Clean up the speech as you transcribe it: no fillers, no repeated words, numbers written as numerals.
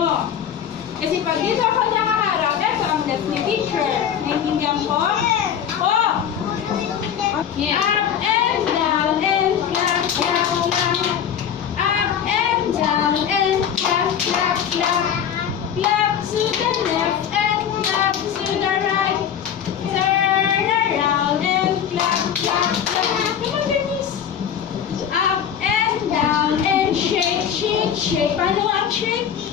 nyo. Kasi pag dito ako nakaharap, eto ang left ni teacher. Naintindihan ko? Oh! Yeah. Up and down and clap, clap, clap. Up and down and clap, clap, clap. Clap to the left and clap to the right. Turn around and clap, clap, clap. Come on, babies. Up and down and shake, shake, shake. Paano ang shake?